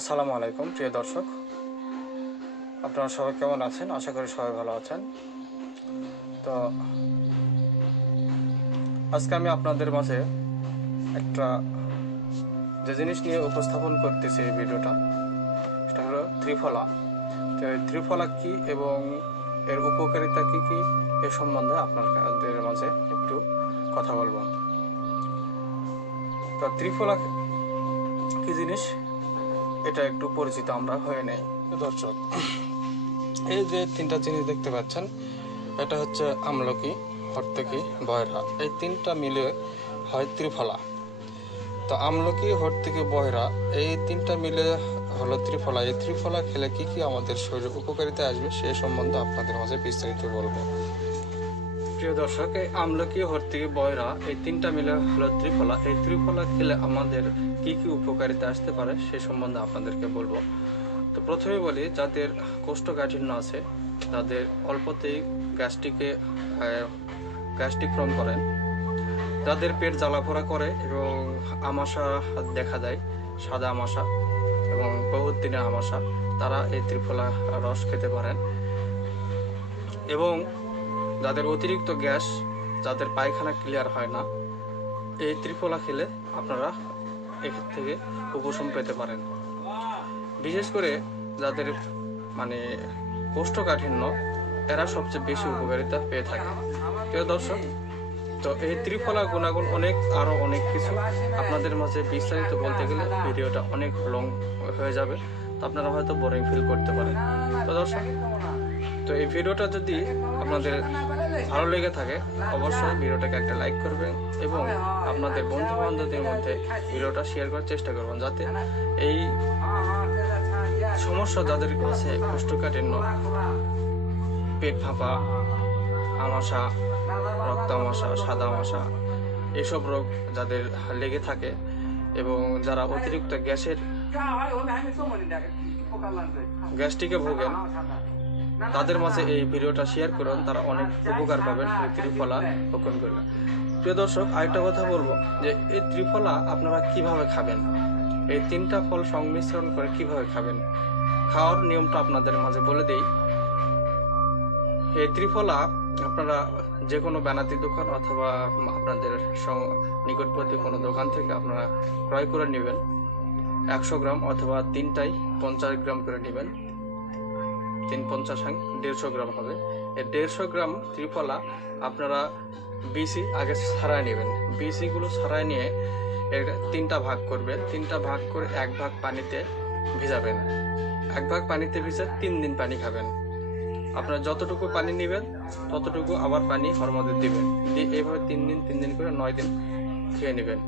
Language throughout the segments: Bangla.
আসসালামু আলাইকুম, প্রিয় দর্শক। আপনারা সবাই কেমন আছেন? আশা করি সবাই ভালো আছেন। তো, আজকে আমি আপনাদের মাঝে একটা যে জিনিস নিয়ে উপস্থাপন করতেছি এই ভিডিওটা, সেটা হলো ত্রিফলা। তো ত্রিফলা কী এবং এর উপকারিতা কী কী এ সম্বন্ধে আপনাদের মাঝে একটু কথা বলব। তো ত্রিফলা কী জিনিস? এটা একটু পরিচিত আমরা হয়ে নেই। দর্শক, এই যে তিনটা জিনিস দেখতে পাচ্ছেন, এটা হচ্ছে আমলকি, হর্তকি বয়রা এই তিনটা মিলে হয় ত্রিফলা। তো আমলকি, হর্তকি বয়রা এই তিনটা মিলে হলো ত্রিফলা। এই ত্রিফলা খেলে কি কি আমাদের শরীরে উপকারিতা আসবে সে সম্বন্ধে আপনাদের মাঝে বিস্তারিত বলব। প্রিয় দর্শক, এই আমলকি হর্তিকি বয়রা, এই তিনটা মিলে হলো ত্রিফলা। এই ত্রিফলা খেলে আমাদের কি কি উপকারিতা আসতে পারে সে সম্বন্ধে আপনাদেরকে বলব। তো প্রথমে বলি, যাদের কোষ্ঠকাঠিন্য আছে, তাদের অল্পতেই গ্যাস্ট্রিকে গ্যাস্ট্রিক ফ্রম করেন। যাদের পেট জ্বালাপোড়া করে এবং আমাশা দেখা দেয়, সাদা আমাশা এবং বহুত দিনের আমাশা। তারা এই ত্রিফলা রস খেতে পারেন। এবং যাদের অতিরিক্ত গ্যাস যাদের পায়খানা ক্লিয়ার হয় না, এই ত্রিফলা খেলে আপনারা এখান থেকে উপশম পেতে পারেন। বিশেষ করে যাদের মানে কোষ্ঠকাঠিন্য, এরা সবচেয়ে বেশি উপকারিতা পেয়ে থাকে। প্রিয় দর্শক, তো এই ত্রিফলা গুণাগুণ অনেক আরও অনেক কিছু আপনাদের মাঝে বিস্তারিত বলতে গেলে ভিডিওটা অনেক লং হয়ে যাবে, তো আপনারা হয়তো বোরিং ফিল করতে পারেন। তো দর্শক তো এই ভিডিওটা যদি আপনাদের ভালো লেগে থাকে অবশ্যই ভিডিওটাকে একটা লাইক করবেন এবং আপনাদের বন্ধু বান্ধবদের মধ্যে ভিডিওটা শেয়ার করার চেষ্টা করবেন যাতে এই সমস্যা যাদের আছে কোষ্ঠকাঠিন্য পেট ফাঁপা আমাশা রক্ত আমাশা সাদা আমাশা এসব রোগ যাদের লেগে থাকে এবং যারা অতিরিক্ত গ্যাসের গ্যাস্ট্রিকে ভোগেন তাদের মাঝে এই ভিডিওটা শেয়ার করুন, তারা অনেক উপকার পাবেন এই ত্রিফলা ভক্ষণ করলে প্রিয় দর্শক, আরেকটা কথা বলব যে, এই ত্রিফলা আপনারা কীভাবে খাবেন? এই তিনটা ফল সংমিশ্রণ করে কীভাবে খাবেন? খাওয়ার নিয়মটা আপনাদের মাঝে বলে দেই। এই ত্রিফলা আপনারা যে কোনো বানাতি দোকান অথবা আপনাদের নিকটবর্তী কোনো দোকান থেকে আপনারা ক্রয় করে নেবেন। একশো গ্রাম অথবা তিনটাই পঞ্চাশ গ্রাম করে নেবেন। তিন পঞ্চাশ হাং দেড়শো গ্রাম হবে। এই দেড়শো গ্রাম ত্রিফলা আপনারা বিসি আগে ছাড়াই নেবেন। বিসিগুলো ছাড়াই নিয়ে এর তিনটা ভাগ করবেন। তিনটা ভাগ করে এক ভাগ পানিতে ভিজাবেন। এক ভাগ পানিতে ভিজে তিন দিন পানি খাবেন। আপনারা যতটুকু পানি নেবেন, ততটুকু আবার পানি মধ্যে দিবেন। দিয়ে এইভাবে তিন দিন তিন দিন করে নয় দিন খেয়ে নেবেন।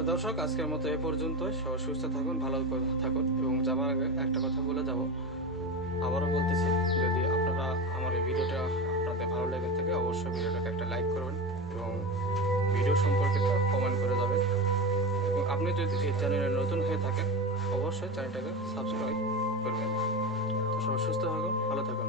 তো দর্শক, আজকের মতো এ পর্যন্ত সুস্থ থাকুন, ভালো থাকুন এবং যাওয়ার আগে একটা কথা বলে যাব। আবারও বলতেছি, যদি আপনারা আমার এই ভিডিওটা আপনাদের ভালো লেগে থাকে, অবশ্যই ভিডিওটাকে একটা লাইক করবেন এবং ভিডিও সম্পর্কে কমেন্ট করে যাবেন। এবং আপনি যদি এই চ্যানেলে নতুন হয়ে থাকেন, অবশ্যই চ্যানেলটাকে সাবস্ক্রাইব করবেন। তো সবাই সুস্থ থাকুন, ভালো থাকুন।